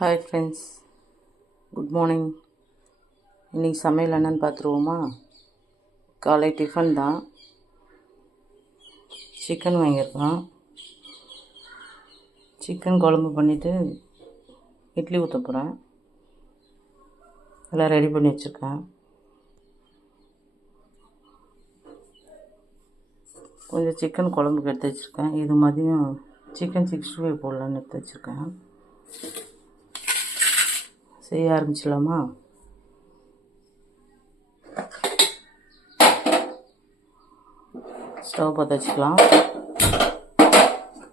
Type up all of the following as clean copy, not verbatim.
Hi friends, good morning. இன்றைக்கி சமையல் என்னன்னு பார்த்துருவோமா? காலை டிஃபன் தான். சிக்கன் வாங்கியிருக்கோம். சிக்கன் குழம்பு பண்ணிவிட்டு இட்லி ஊற்ற போகிறேன். எல்லாம் ரெடி பண்ணி வச்சுருக்கேன். கொஞ்சம் சிக்கன் குழம்புக்கு எடுத்து வச்சுருக்கேன். இது மதியம் சிக்கன் 65 போடலான்னு எடுத்து வச்சுருக்கேன். செய்ய ஆரம்பிச்சிடலாமா? ஸ்டவ் பற்ற வச்சுக்கலாம்.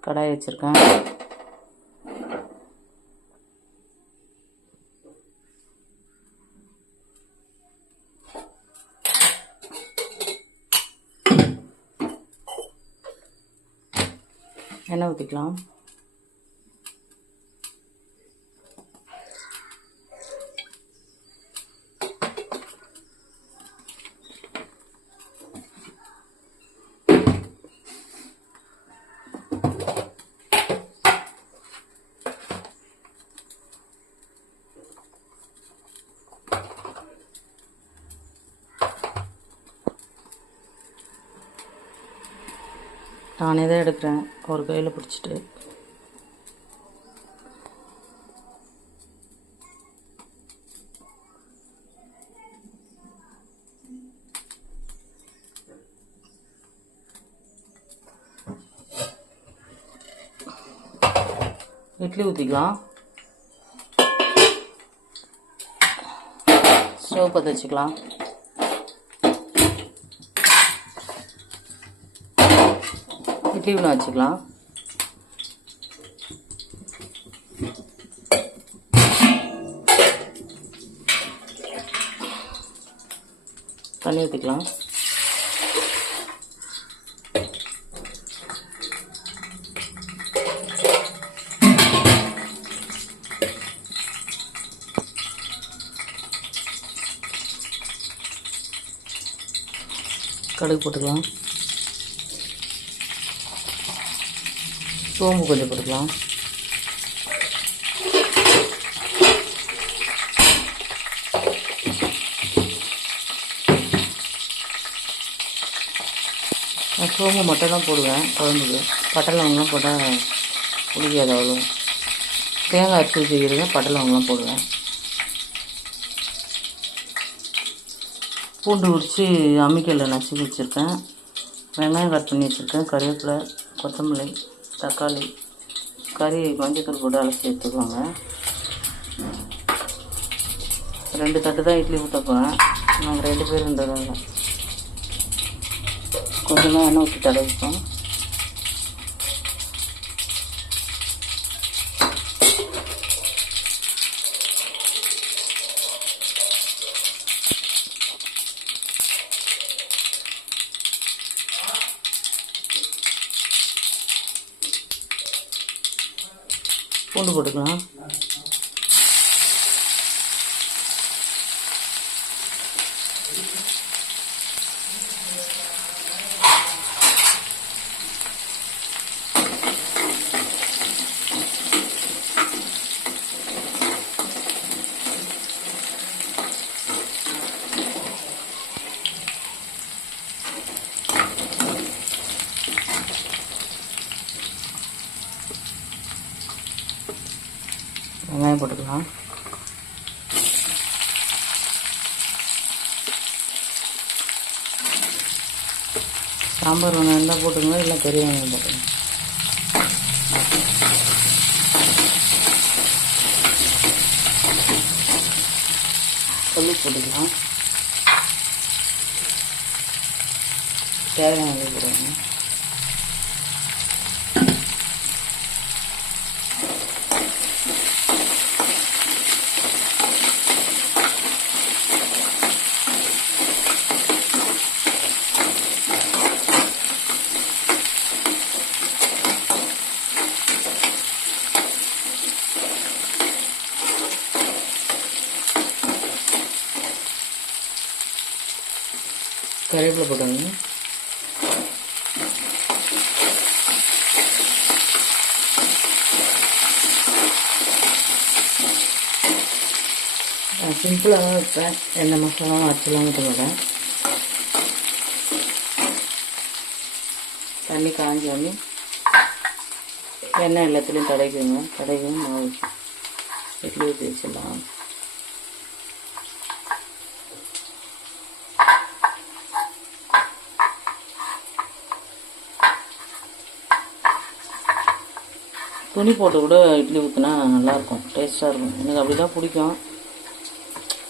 கடாய் வச்சுருக்கேன். எண்ணெய் ஊற்றிக்கலாம். நானே தான் எடுக்கிறேன், ஒரு கையில் பிடிச்சிட்டு. இட்லி ஊற்றிக்கலாம். ஸ்டவ் பற்ற வச்சுக்கலாம். இட்லி உள்ள வச்சுக்கலாம். தண்ணி ஊற்றிக்கலாம். கடுகு போட்டுக்கலாம். சோம்பு கொஞ்சம் போட்டுக்கலாம். நான் சோம்பு மட்டும் தான் போடுவேன் குழம்புக்கு. பட்டை லவங்கெலாம் போட்டால் பிடிக்காது அவ்வளோ. தேங்காய் அரைச்சி வச்சுக்கிறதுங்க, பட்டை லவங்கெலாம் போடுவேன். பூண்டு உரித்து அம்மிக்கல்லில் நசுக்கி வச்சுருக்கேன். வெங்காயம் கட் பண்ணி வச்சுருக்கேன். கருவேப்பிலை, கொத்தமல்லி, தக்காளி, கறி மஞ்சத்தூள் போட்டு அலசி எடுத்துக்குவாங்க. 2 தட்டு தான் இட்லி ஊற்ற போகிறேன். நாங்கள் 2 பேருன்றதாங்க. கொஞ்சமாக எண்ணெய் ஊற்றி தடவிப்போம். பூண்டு போட்டுக்கலாம். வெங்காயம் போட்டுக்கலாம். சாம்பார் வெங்காயம் இருந்தால் போட்டுக்கலாம், இல்லை பெரிய வெங்காயம் போட்டுக்கலாம். கல் போட்டுக்கலாம். தேவையான அளவு போடுவாங்க. கருவேப்பிலை போட்டாங்க. நான் சிம்பிளாக தான் வைப்பேன், எந்த மசாலாவும் அரைச்சலாம் ஊற்ற மாட்டேன். தண்ணி காஞ்சோடனே எண்ணெய் எல்லாத்துலேயும் தடவிக்கணும் மாவு இட்லி ஊற்றி வச்சிடலாம். துணி போட்டு கூட இட்லி ஊற்றினா நல்லாயிருக்கும், டேஸ்ட்டாக இருக்கும். எனக்கு அப்படி தான் பிடிக்கும்.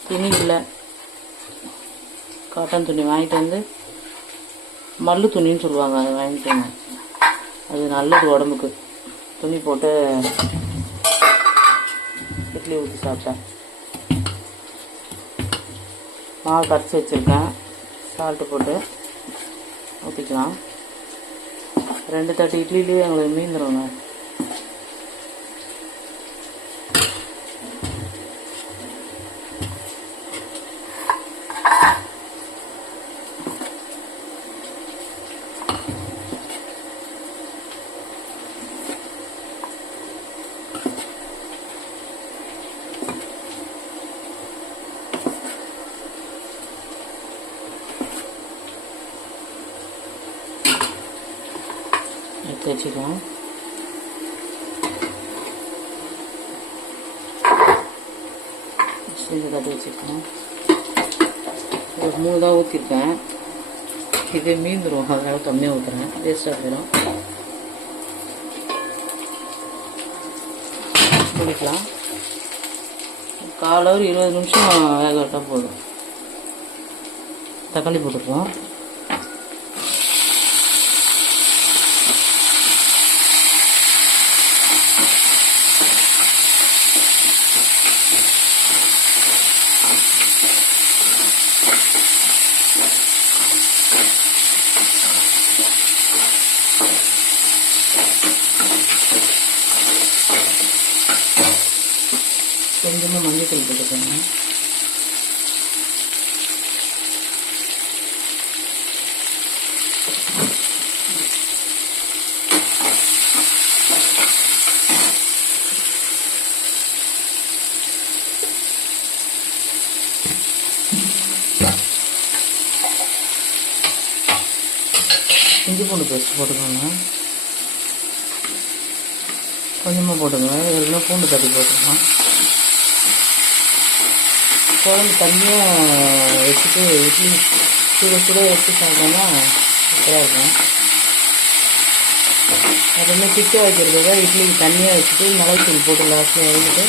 துணி இல்லை, காட்டன் துணி வாங்கிட்டு வந்து மல்லு துணின்னு சொல்லுவாங்க, அதை வாங்கிட்டோங்க. அது நல்லது உடம்புக்கு. துணி போட்டு இட்லி ஊற்றி சாப்பிட்டேன். மாவு கரைச்சி வச்சுருக்கேன், சால்ட்டு போட்டு ஊற்றிக்கலாம். 2 தட்டு இட்லிலேயே எங்களுக்கு மீந்துருங்க. எடுத்து வச்சுக்கலாம். தட்டி வச்சுருக்கேன். ஒரு 3 தான் ஊற்றிருக்கேன். இதே மீந்துடும், அதனால கம்மியாக ஊற்றுறேன், வேஸ்ட்டாக போயிடும். முடிக்கலாம். 1/4 hour 20 நிமிஷம் வேக விட்டால் போதும். தக்காளி போட்டுக்குவோம். கொஞ்சமாக மஞ்சள் போட்டுக்கோங்க. இஞ்சி பூண்டு பேஸ்ட் போட்டுக்கோங்க. கொஞ்சமாக போட்டுங்க, ஏற்கனவே பூண்டு தட்டி போட்டுக்கலாம். குழம்பு தண்ணியாக வச்சுட்டு இட்லி சுட வச்சு சாப்பிட்டோம்னா சூப்பராக இருக்கும். அதுமாதிரி திக்க வைக்கிறத இட்லிக்கு தண்ணியாக வச்சுட்டு மிளகுத்தூள் போட்டு லாஸ்ட்டில் இறங்கிட்டு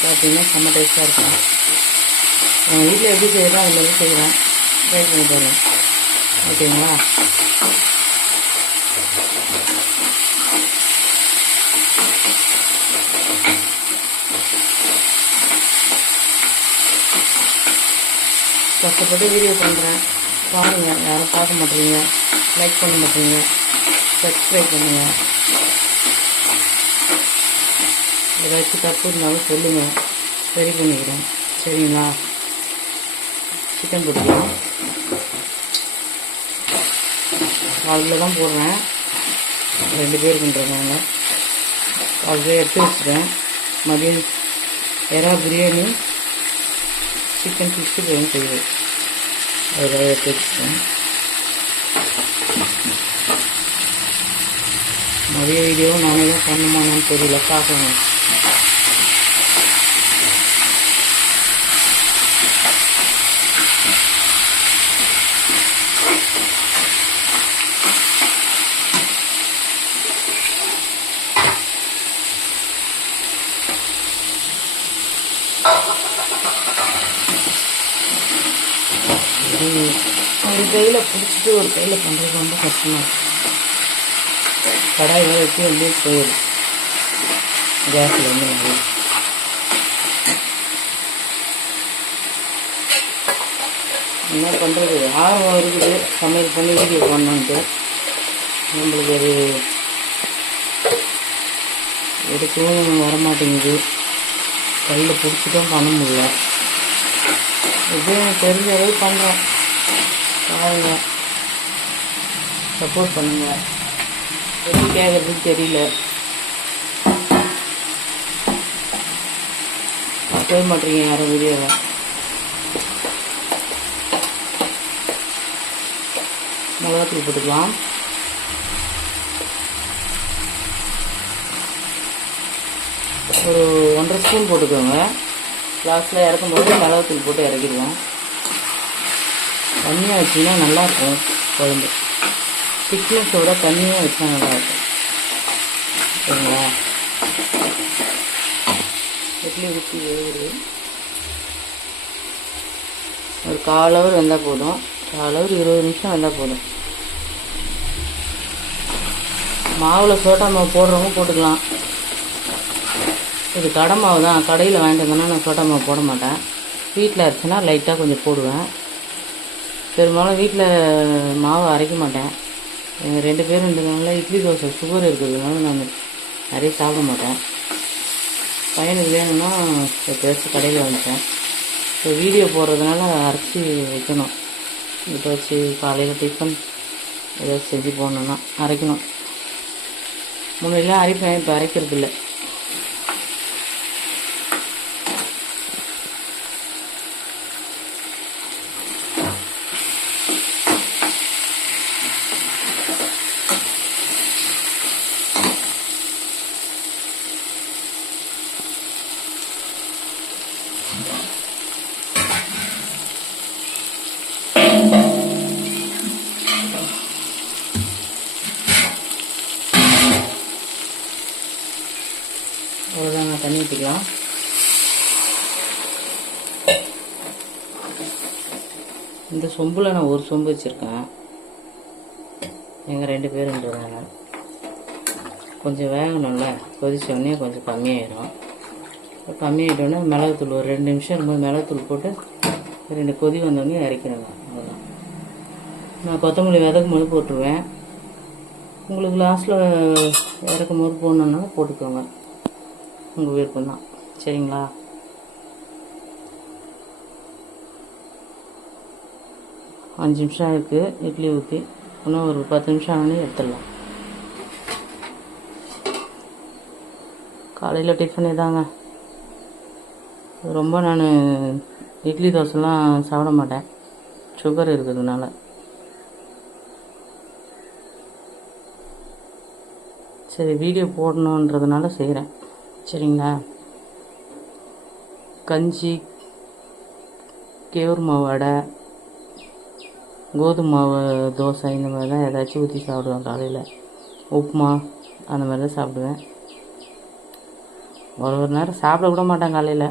சாப்பிட்டிங்கன்னா செம்ம டேஸ்ட்டாக இருக்கும். வீட்டில் எப்படி செய்கிறோம் அது மாதிரி செய்கிறேன், ட்ரை பண்ணி பாருங்கள். ஓகேங்களா? கஷ்டப்பட்டு வீடியோ பண்ணுறேன், பாருங்கள். யாரும் பார்க்க மாட்டேறீங்க, லைக் பண்ண மாட்டேறீங்க, சப்ஸ்கிரைப் பண்ணுங்கள். ஏதாச்சும் தப்பு இருந்தாலும் சொல்லுங்கள், சரி பண்ணிக்கிறேன். சரிங்களா? சிக்கன் போட்டுக்கலாம். அதில் தான் போடுறேன், 2 பேருக்குன்றவங்க. அதில் எடுத்து வச்சுட்டேன். மதியம் எறா பிரியாணி, சிக்கன் 65 செய்வேன். அதில் எடுத்து வச்சுட்டேன். மதிய வீடியோ நானே தான் பண்ணணுமான்னு தெரியல, பார்க்கணும். ஒரு கையில் பிடிச்சிட்டு ஒரு கையில் பண்ணுறது ரொம்ப கஷ்டமாக இருக்கும். கடாயில் வச்சு வந்து போயிடும் கேஸில் வந்து. என்ன பண்ணுறது, ஆர்வம் இருக்குது சமையல் பண்ணி வீடியோ பண்ணோன்ட்டு. நம்மளுக்கு அது எடுக்கவும் வரமாட்டேங்குது, கையில் பிடிச்சிட்டும் பண்ண முடியல. எப்படியும் தெரிஞ்ச அளவு பண்ணுறோம். பாருங்க, சப்போர்ட் பண்ணுங்கள். எப்படி கேட்குறதுன்னு தெரியல. பார்க்கவே மாட்டீங்க யாரும் வீடியோவை. மிளகாத்தூள் போட்டுக்கலாம். ஒரு 1.5 ஸ்பூன் போட்டுக்கோங்க. லாஸ்ட்டில் இறக்கும்போது மிளகாத்தூள் போட்டு இறக்கிடுவோம். தண்ணியாக வச்சிங்கன்னா நல்லாயிருக்கும் குழம்பு. திக்னஸோட தண்ணியாக வச்சா நல்லாயிருக்கும். சரிங்களா? இட்லி ஊற்றி வேகுது. ஒரு 1/4 ஹவர் வெந்தால் போதும். 1/4 ஹவர் 20 நிமிஷம் வெந்தால் போதும். மாவில் சோட்டா மாவு போடுறவங்க போட்டுக்கலாம். இது கடை மாவு தான். கடையில் வாங்கிட்டு வந்தோன்னா நான் சோட்டா மாவு போட மாட்டேன். வீட்டில் அரைச்சினா லைட்டாக கொஞ்சம் போடுவேன். பெரும்பாலும் வீட்டில் மாவு அரைக்க மாட்டேன். 2 பேர் இருந்ததுனால இட்லி தோசை சுகர் இருக்கிறதுனால நான் நிறைய சாப்பிட மாட்டேன். பையனுக்கு வேணும்னா எப்போயாச்சும் கடையில் வாங்கிட்டேன். இப்போ வீடியோ போடுறதுனால அரைச்சி வைக்கணும். இப்போ வச்சு காலையில் டிஃபன் ஏதாச்சும் செஞ்சு போடணுன்னா அரைக்கணும். முன்னாடிலாம் அரைப்பேன், இப்போ அரைக்கிறது இல்லை. அவ்வளோதாங்க, தண்ணி ஊற்றிக்கலாம். இந்த சொம்பில் நான் ஒரு சொம்பு வச்சுருக்கேன். எங்கள் 2 பேருன்றதுனால கொஞ்சம் வேகணும்ல. கொதிச்சோடனே கொஞ்சம் கம்மியாயிடும். கம்மியாயிட்டோடனே மிளகுத்தூள் ஒரு 2 நிமிஷம் இருக்கும்போது மிளகுத்தூள் போட்டு 2 கொதி வந்தோடனே இறக்கிடுங்க. அவ்வளோதான். நான் கொத்தமல்லி விதக்கும் போது போட்டுருவேன். உங்களுக்கு லாஸ்ட்டில் இறக்கும் போது போடணுன்னாலும் போட்டுக்கோங்க, உங்கள் விருப்பம் தான். சரிங்களா? அஞ்சு நிமிஷம் இருக்குது இட்லி ஊற்றி. இன்னும் ஒரு 10 நிமிஷம் ஆனே எடுத்துடலாம். காலையில் டிஃபனே தாங்க. ரொம்ப நான் இட்லி தோசைலாம் சாப்பிட மாட்டேன், சுகர் இருக்கிறதுனால. சரி, வீடியோ போடணுன்றதுனால செய்கிறேன். சரிங்களா? கஞ்சி, கேவுரு மாவு வடை, கோதுமை மாவு தோசை இந்த மாதிரி தான் ஏதாச்சும் ஊற்றி சாப்பிடுவேன். காலையில் உப்புமா அந்த மாதிரி தான் சாப்பிடுவேன். ஒரு நேரம் சாப்பிட கூட மாட்டேன் காலையில்.